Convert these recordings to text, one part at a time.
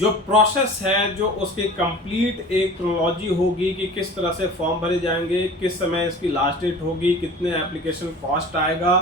जो प्रोसेस है, जो उसकी कंप्लीट एक क्रोनोलॉजी होगी कि किस तरह से फॉर्म भरे जाएंगे, किस समय इसकी लास्ट डेट होगी, कितने एप्लीकेशन कॉस्ट आएगा।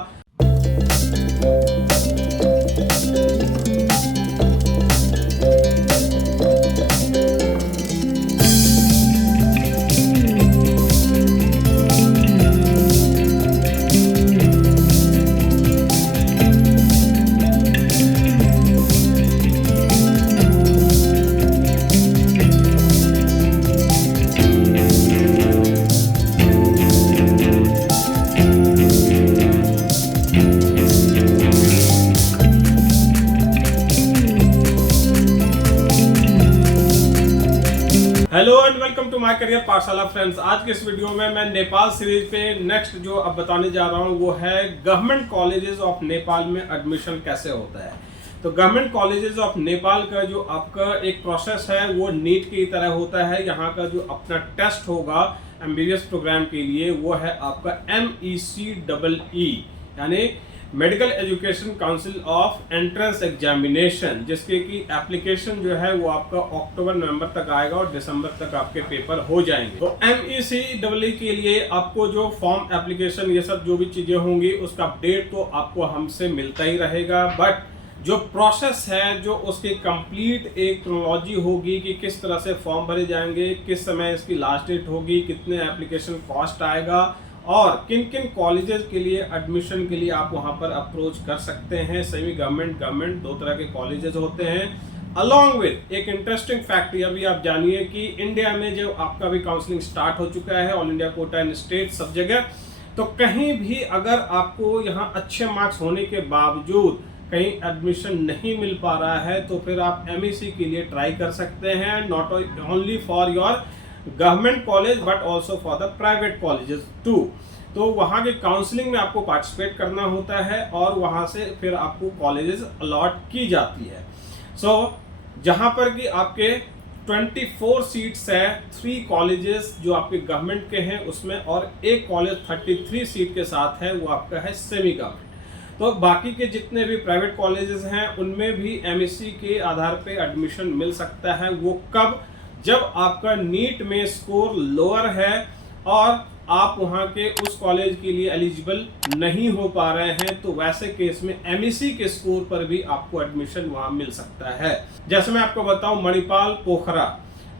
Hello and welcome to my career Pathshala friends. आज के इस वीडियो में मैं नेपाल सीरीज पे नेक्स्ट जो अब बताने जा रहा हूँ वो है गवर्नमेंट कॉलेजेस ऑफ नेपाल में एडमिशन कैसे होता है। तो गवर्नमेंट कॉलेजेस ऑफ नेपाल का जो आपका एक प्रोसेस है वो नीट की तरह होता है। यहाँ का जो अपना टेस्ट होगा एमबीबीएस प्रोग्राम के लिए वो है आपका MECEE यानी medical education council of entrance examination, जिसके की एप्लीकेशन जो है वो आपका अक्टूबर नवंबर तक आएगा और दिसंबर तक आपके पेपर हो जाएंगे। तो MECEE के लिए आपको जो फॉर्म एप्लीकेशन ये सब जो भी चीजें होंगी उसका अपडेट तो आपको हमसे मिलता ही रहेगा, बट जो प्रोसेस है, जो उसकी कंप्लीट एक क्रोनोलॉजी होगी कि किस तरह से फॉर्म भरे जाएंगे, किस समय इसकी लास्ट डेट होगी, कितने एप्लीकेशन कॉस्ट आएगा और किन किन कॉलेजेस के लिए एडमिशन के लिए आप वहां पर अप्रोच कर सकते हैं। सेमी गवर्नमेंट दो तरह के कॉलेजेस होते हैं। अलॉन्ग विद एक इंटरेस्टिंग फैक्ट ये भी आप जानिए कि इंडिया में जो आपका भी काउंसलिंग स्टार्ट हो चुका है, all India quota and state सब जगह, तो कहीं भी अगर आपको यहाँ अच्छे मार्क्स होने के बावजूद कहीं एडमिशन नहीं मिल पा रहा है तो फिर आप MEC के लिए ट्राई कर सकते हैं। Not only for your government college but also for the private colleges too. तो वहाँ के काउंसलिंग में आपको पार्टिसिपेट करना होता है और वहाँ से फिर आपको कॉलेजेस अलॉट की जाती है। जहाँ पर कि आपके 24 सीट्स है, 3 कॉलेजेस जो आपके गवर्नमेंट के हैं उसमें और एक कॉलेज 33 सीट के साथ है वो आपका है सेमी गवर्नमेंट। तो बाकी के जितने भी प्राइवेट कॉलेजेस हैं उनमें भी MEC के आधार पे एडमिशन मिल सकता है। वो कब? जब आपका नीट में स्कोर लोअर है और आप वहां के उस कॉलेज के लिए एलिजिबल नहीं हो पा रहे हैं, तो वैसे केस में MEC के स्कोर पर भी आपको एडमिशन वहां मिल सकता है। जैसे मैं आपको बताऊं मणिपाल पोखरा,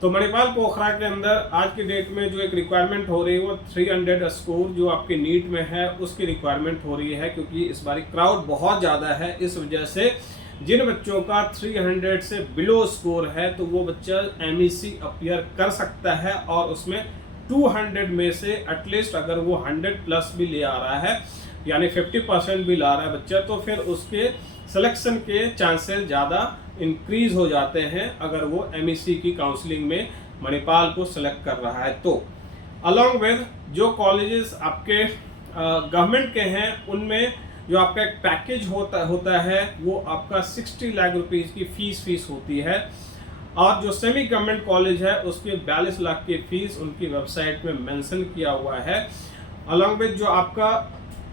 तो मणिपाल पोखरा के अंदर आज की डेट में जो एक रिक्वायरमेंट हो रही है वो 300 स्कोर जो आपके नीट में है उसकी रिक्वायरमेंट हो रही है, क्योंकि इस बार क्राउड बहुत ज़्यादा है। इस वजह से जिन बच्चों का 300 से बिलो स्कोर है तो वो बच्चा MEC अपीयर कर सकता है और उसमें 200 में से एटलीस्ट अगर वो 100 प्लस भी ले आ रहा है यानी 50% भी ला रहा है बच्चा, तो फिर उसके सिलेक्शन के चांसेस ज़्यादा इंक्रीज हो जाते हैं अगर वो MEC की काउंसलिंग में मणिपाल को सिलेक्ट कर रहा है। तो अलॉन्ग विद जो कॉलेजेस आपके गवर्नमेंट के हैं उनमें जो आपका एक पैकेज होता है वो आपका 60 लाख रुपीस की फीस होती है और जो सेमी गवर्नमेंट कॉलेज है उसके 42 लाख की फीस उनकी वेबसाइट में मेंशन किया हुआ है। अलॉन्ग विद जो आपका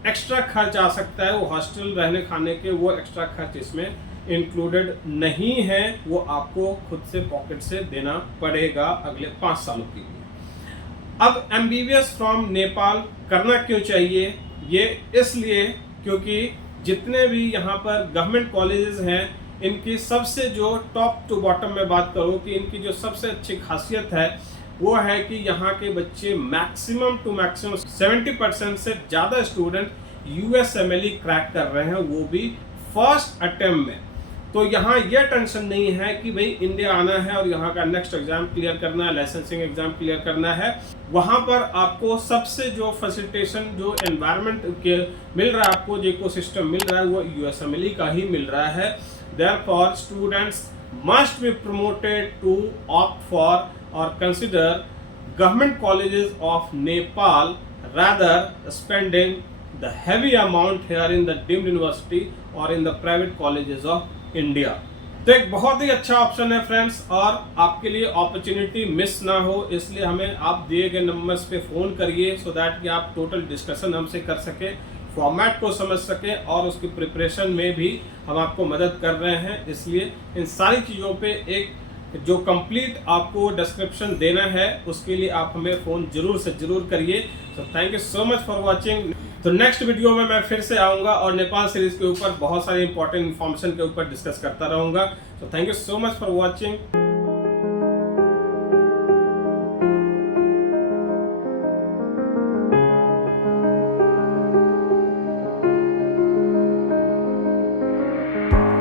एक्स्ट्रा खर्च आ सकता है वो हॉस्टल रहने खाने के, वो एक्स्ट्रा खर्च इसमें इंक्लूडेड नहीं है, वो आपको खुद से पॉकेट से देना पड़ेगा अगले 5 सालों के लिए। अब MBBS फ्रॉम नेपाल करना क्यों चाहिए? ये इसलिए क्योंकि जितने भी यहाँ पर गवर्नमेंट कॉलेजेस हैं इनकी सबसे जो टॉप टू बॉटम में बात करूँ कि इनकी जो सबसे अच्छी खासियत है वो है कि यहाँ के बच्चे मैक्सिमम टू मैक्सिमम 70% से ज़्यादा स्टूडेंट USMLE क्रैक कर रहे हैं, वो भी फर्स्ट अटेम्प्ट में। तो यहाँ यह टेंशन नहीं है कि भाई इंडिया आना है और यहाँ का नेक्स्ट एग्जाम क्लियर करना है, लाइसेंसिंग एग्जाम क्लियर करना है। वहाँ पर आपको सबसे जो फैसिलिटेशन जो एनवायरनमेंट के मिल रहा है, आपको जो इकोसिस्टम मिल रहा है वो USMLE का ही मिल रहा है। Therefore students must be promoted to opt for or consider government colleges of Nepal rather spending the heavy amount here in the deemed university or in the private colleges of India। तो एक बहुत ही अच्छा option है friends, और आपके लिए opportunity miss ना हो इसलिए हमें आप दिए गए नंबर्स पे फ़ोन करिए सो दैट कि आप टोटल डिस्कशन हमसे कर सकें, फॉर्मेट को समझ सकें और उसकी प्रिपरेशन में भी हम आपको मदद कर रहे हैं। इसलिए इन सारी चीज़ों पे एक जो कंप्लीट आपको डिस्क्रिप्शन देना है उसके लिए आप हमें फ़ोन जरूर से जरूर करिए। तो thank you so much for watching. तो नेक्स्ट वीडियो में मैं फिर से आऊँगा और नेपाल सीरीज़ के ऊपर बहुत सारी इंपॉर्टेंट इन्फॉर्मेशन के ऊपर डिस्कस करता रहूँगा। तो thank you so much for watching.